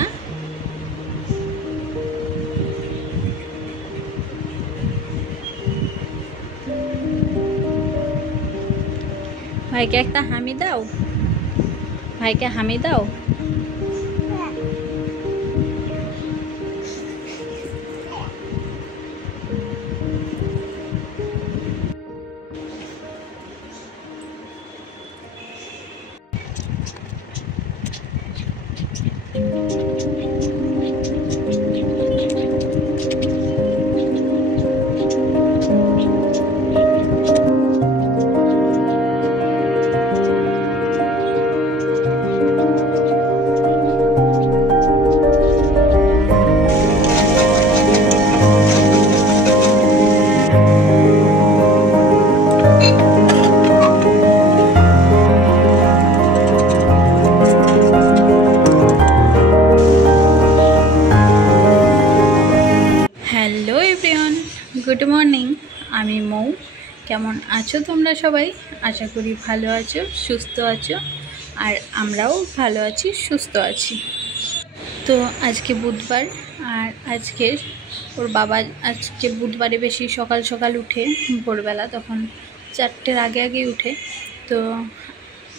না? ভাইকে একটা হামি দাও, ভাইকে হামি দাও। Hello everyone, good morning. আমি মৌ। কেমন আছো তোমরা সবাই? আশা করি ভালো আছো, সুস্থ আছো, আর আমরাও ভালো আছি, সুস্থ আছি। তো আজকে বুধবার, আর আজকে ওর বাবা আজকে বুধবারে বেশি সকাল সকাল উঠে, ভোরবেলা তখন 4টের আগে আগে উঠে, তো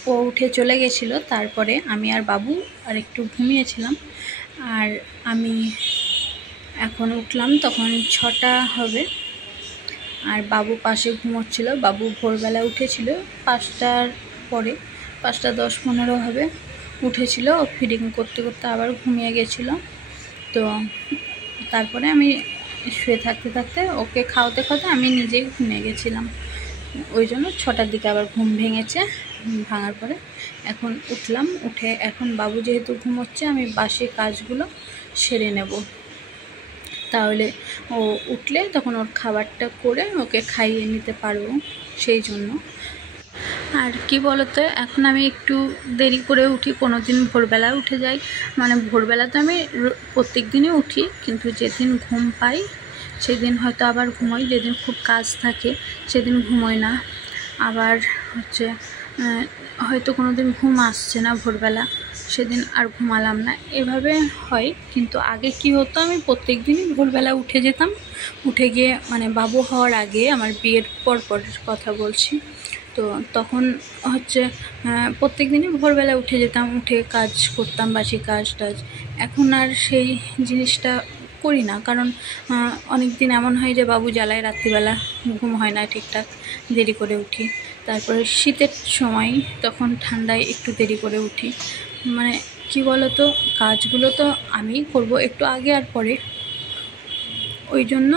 ও উঠে চলে গেছিলো। তারপরে আমি আর বাবু আর একটু ঘুমিয়েছিলাম, আর আমি এখন উঠলাম তখন 6টা হবে, আর বাবু পাশে ঘুমোচ্ছিল। বাবু ভোরবেলা উঠেছিল 5টার পরে, 5টা 10-15 হবে উঠেছিল। ও ফিডিং করতে করতে আবার ঘুমিয়ে গেছিলো। তো তারপরে আমি শুয়ে থাকতে থাকতে ওকে খাওয়াতে খাওয়াতে আমি নিজেই ঘুমিয়ে গেছিলাম। ওই জন্য 6টার দিকে আবার ঘুম ভেঙেছে। ভাঙার পরে এখন উঠলাম। উঠে এখন বাবু যেহেতু ঘুমোচ্ছে, আমি বাসি কাজগুলো সেরে নেব, তাহলে ও উঠলে তখন ওর খাবারটা করে ওকে খাইয়ে নিতে পারবো, সেই জন্য। আর কি বলতো, এখন আমি একটু দেরি করে উঠি। কোনো দিন ভোরবেলা উঠে যাই, মানে ভোরবেলা তো আমি প্রত্যেক দিনই উঠি, কিন্তু যেদিন ঘুম পাই সেদিন হয়তো আবার ঘুমোই, যেদিন খুব কাজ থাকে সেদিন ঘুমোই না। আবার হচ্ছে হয়তো কোনো দিন ঘুম আসছে না ভোরবেলা, সেদিন আর ঘুমালাম না, এভাবে হয়। কিন্তু আগে কি হতো, আমি প্রত্যেক দিনই ভোরবেলা উঠে যেতাম। উঠে গিয়ে মানে বাবু হওয়ার আগে, আমার বিয়ের পরের কথা বলছি, তো তখন হচ্ছে প্রত্যেক দিনই ভোরবেলা উঠে যেতাম, উঠে কাজ করতাম, বাসি কাজ টাজ। এখন আর সেই জিনিসটা করি না, কারণ অনেক দিন এমন হয় যে বাবু জ্বালায় রাত্রিবেলা ঘুম হয় না ঠিকঠাক, দেরি করে উঠি। তারপরে শীতের সময় তখন ঠান্ডায় একটু দেরি করে উঠি। মানে কি বলতো, কাজগুলো তো আমিই করব একটু আগে আর পরে, ওই জন্য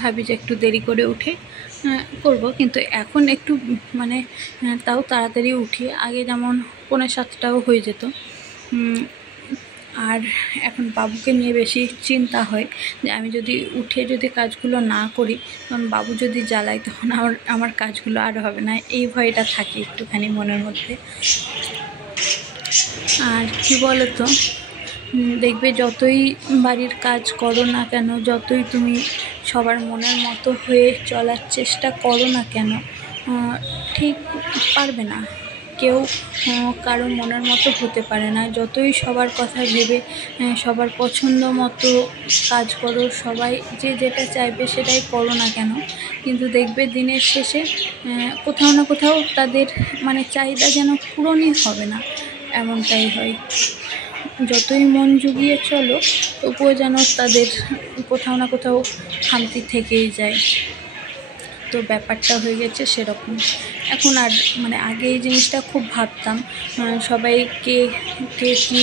ভাবি যে একটু দেরি করে উঠে করব। কিন্তু এখন একটু মানে তাও তাড়াতাড়ি উঠি। আগে যেমন 6:45টাও হয়ে যেত। আর এখন বাবুকে নিয়ে বেশি চিন্তা হয় যে আমি যদি উঠে যদি কাজগুলো না করি, তখন বাবু যদি জ্বালায়, তখন আমার কাজগুলো আর হবে না, এই ভয়টা থাকে একটুখানি মনের মধ্যে। আর কি বলতো, দেখবে যতই বাড়ির কাজ করো না কেন, যতই তুমি সবার মনের মতো হয়ে চলার চেষ্টা করো না কেন, ঠিক পারবে না। কেউ কারো মনের মতো হতে পারে না। যতই সবার কথা ভেবে সবার পছন্দ মতো কাজ করো, সবাই যে যেটা চাইবে সেটাই করো না কেন, কিন্তু দেখবে দিনের শেষে কোথাও না কোথাও তাদের মানে চাহিদা যেন পূরণই হবে না, এমনটাই হয়। যতই মন জুগিয়ে চলো, তবুও যেন তাদের কোথাও না কোথাও খামতি থেকেই যায়। তো ব্যাপারটা হয়ে গেছে সেরকম। এখন আর মানে আগে এই জিনিসটা খুব ভাবতাম, সবাইকে কে কী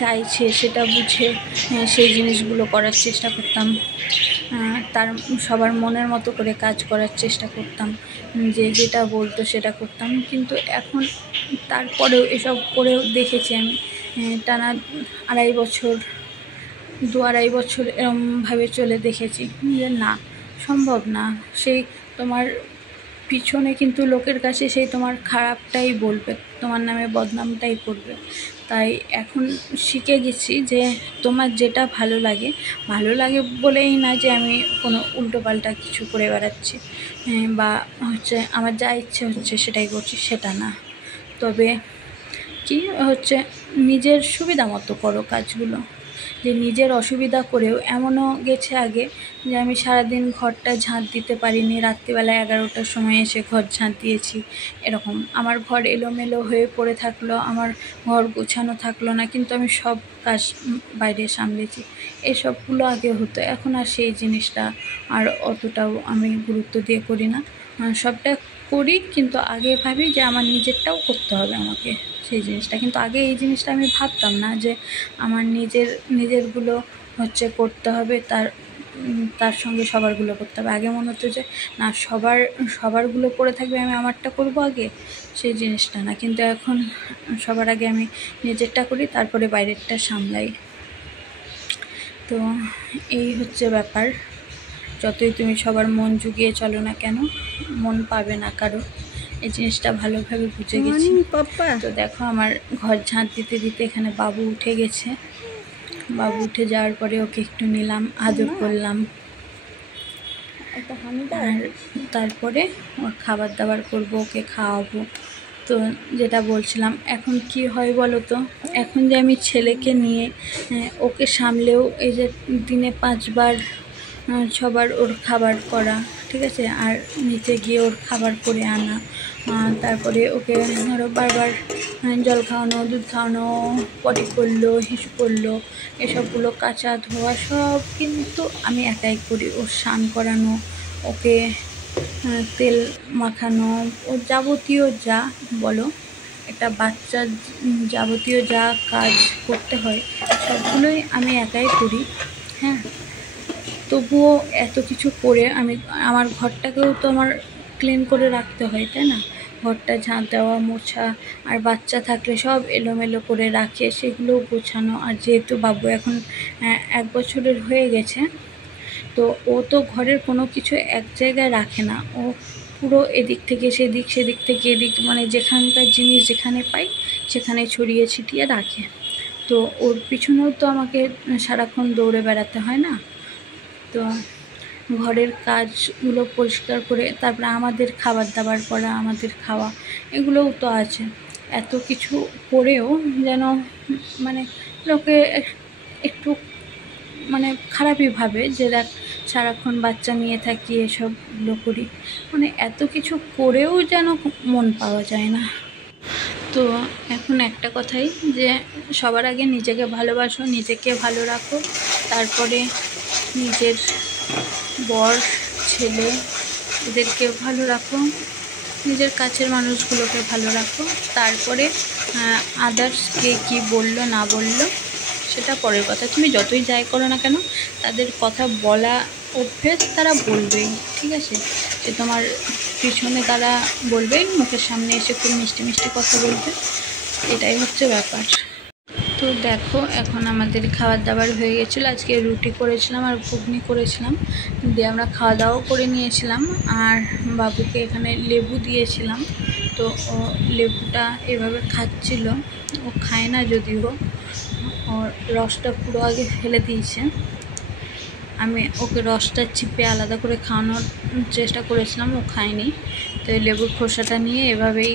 চাইছে সেটা বুঝে সেই জিনিসগুলো করার চেষ্টা করতাম, তার সবার মনের মতো করে কাজ করার চেষ্টা করতাম, যে যেটা বলতো সেটা করতাম। কিন্তু এখন তারপরেও এসব করেও দেখেছি আমি, টানা 2.5 বছর 2-2.5 বছর এরমভাবে চলে দেখেছি যে না, সম্ভব না। সেই তোমার পিছনে কিন্তু লোকের কাছে সেই তোমার খারাপটাই বলবে, তোমার নামে বদনামটাই করবে। তাই এখন শিখে গেছি যে তোমার যেটা ভালো লাগে বলেই না যে আমি কোনো উল্টোপাল্টা কিছু করে বেড়াচ্ছি, বা হচ্ছে আমার যা ইচ্ছে হচ্ছে সেটাই করছি, সেটা না। তবে কি হচ্ছে নিজের সুবিধা মতো করো কাজগুলো, যে নিজের অসুবিধা করেও এমনও গেছে আগে যে আমি সারাদিন ঘরটা ঝাঁট দিতে পারিনি, রাত্রিবেলা 11টার সময় এসে ঘর ঝাঁট দিয়েছি। এরকম আমার ঘর এলোমেলো হয়ে পড়ে থাকলো, আমার ঘর গোছানো থাকলো না, কিন্তু আমি সব কাজ বাইরে সামলেছি। এসবগুলো আগে হতো, এখন আর সেই জিনিসটা আর অতটাও আমি গুরুত্ব দিয়ে করি না। সবটা করি, কিন্তু আগে ভাবি যে আমার নিজেরটাও করতে হবে আমাকে, সেই জিনিসটা। কিন্তু আগে এই জিনিসটা আমি ভাবতাম না যে আমার নিজেরগুলো হচ্ছে করতে হবে, তার সঙ্গে সবারগুলো করতে হবে। আগে মনে হতো যে না, সবারগুলো পড়ে থাকবে, আমি আমারটা করব আগে, সেই জিনিসটা না। কিন্তু এখন সবার আগে আমি নিজেরটা করি, তারপরে বাইরেরটা সামলাই। তো এই হচ্ছে ব্যাপার। যতই তুমি সবার মন জুগিয়ে চলো না কেন, মন পাবে না কারো, এই জিনিসটা ভালোভাবে বুঝে গেছি। তো দেখো আমার ঘর ঝাঁট দিতে দিতে এখানে বাবু উঠে গেছে। বাবু উঠে যাওয়ার পরে ওকে একটু নিলাম, আদর করলাম, আর তারপরে ওর খাবার দাবার করবো, ওকে খাওয়াবো। তো যেটা বলছিলাম, এখন কি হয় বলো তো, এখন যে আমি ছেলেকে নিয়ে ওকে সামলেও এই যে দিনে 5 বার 6 বার ওর খাবার করা, ঠিক আছে, আর নিচে গিয়ে ওর খাবার করে আনা, তারপরে ওকে ধরো বারবার জল খাওয়ানো, দুধ খাওয়ানো, পটি করলো, হিসু করলো, এসবগুলো কাচা ধোয়া সব কিন্তু আমি একাই করি। ওর স্নান করানো, ওকে তেল মাখানো, ও যাবতীয় যা বলো, একটা বাচ্চার যাবতীয় যা কাজ করতে হয় সবগুলোই আমি একাই করি। হ্যাঁ, তবুও এত কিছু করে আমার ঘরটাকেও তো আমার ক্লিন করে রাখতে হয়, তাই না? ঘরটা ঝাঁট দেওয়া, মোছা, আর বাচ্চা থাকলে সব এলোমেলো করে রাখে, সেগুলোও গোছানো। আর যেহেতু বাবু এখন 1 বছরের হয়ে গেছে, তো ও তো ঘরের কোনো কিছু এক জায়গায় রাখে না, ও পুরো এদিক থেকে সেদিক, সেদিক থেকে এদিক, মানে যেখানকার জিনিস যেখানে পাই সেখানে ছড়িয়ে ছিটিয়ে রাখে। তো ওর পিছনেও তো আমাকে সারাক্ষণ দৌড়ে বেড়াতে হয় না। তো ঘরের কাজগুলো পরিষ্কার করে তারপরে আমাদের খাবার দাবার করা, আমাদের খাওয়া, এগুলোও তো আছে। এত কিছু করেও যেন মানে লোকে একটু মানে খারাপই ভাবে যে দেখ সারাক্ষণ বাচ্চা নিয়ে থাকি, এসবগুলো করি, মানে এত কিছু করেও যেন মন পাওয়া যায় না। তো এখন একটা কথাই, যে সবার আগে নিজেকে ভালোবাসো, নিজেকে ভালো রাখো, তারপরে নিজের বর ছেলে এদেরকে ভালো রাখো, নিজের কাছের মানুষগুলোকে ভালো রাখো, তারপরে আদার্স কে কী বললো না বললো সেটা পরের কথা। তুমি যতই যাই করো না কেন, তাদের কথা বলা অভ্যেস, তারা বলবেই, ঠিক আছে? যে তোমার পিছনে তারা বলবেই, মুখের সামনে এসে খুব মিষ্টি মিষ্টি কথা বলবে, এটাই হচ্ছে ব্যাপার। তো দেখো এখন আমাদের খাবার দাবার হয়ে গেছিলো। আজকে রুটি করেছিলাম আর ঘুগনি করেছিলাম, দিয়ে আমরা খাওয়া দাওয়াও করে নিয়েছিলাম। আর বাবুকে এখানে লেবু দিয়েছিলাম, তো ও লেবুটা এভাবে খাচ্ছিল। ও খায় না যদিও, ওর রসটা পুরো আগে ফেলে দিয়েছে। আমি ওকে রসটা চিপে আলাদা করে খাওয়ানোর চেষ্টা করেছিলাম, ও খায়নি। তো এই লেবুর খোসাটা নিয়ে এভাবেই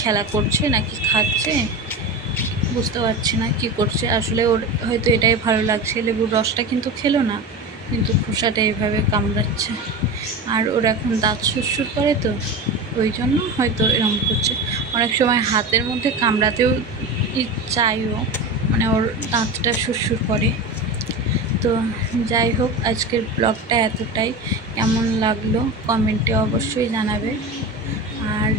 খেলা করছে, নাকি খাচ্ছে বুঝতে পারছি না কি করছে। আসলে ওর হয়তো এটাই ভালো লাগছে, লেবুর রসটা কিন্তু খেলো না, কিন্তু খোসাটা এইভাবে কামড়াচ্ছে। আর ওর এখন দাঁত সুরসুর করে, তো ওই জন্য হয়তো এরকম করছে। অনেক সময় হাতের মধ্যে কামড়াতেও চাইও, মানে ওর দাঁতটা সুরসুর করে। তো যাই হোক, আজকের ব্লগটা এতটাই। কেমন লাগলো কমেন্টে অবশ্যই জানাবে, আর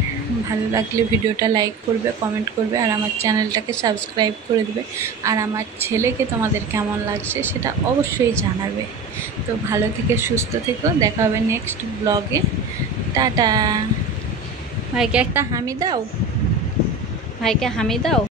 ভালো লাগলে ভিডিওটা লাইক করবে, কমেন্ট করবে, আর আমার চ্যানেলটাকে সাবস্ক্রাইব করে দেবে। আর আমার ছেলেকে তোমাদের কেমন লাগছে সেটা অবশ্যই জানাবে। তো ভালো থেকে সুস্থ থেকো, দেখা হবে নেক্সট ব্লগে। টাটা। ভাইকে একটা হামি দাও, ভাইকে হামি দাও।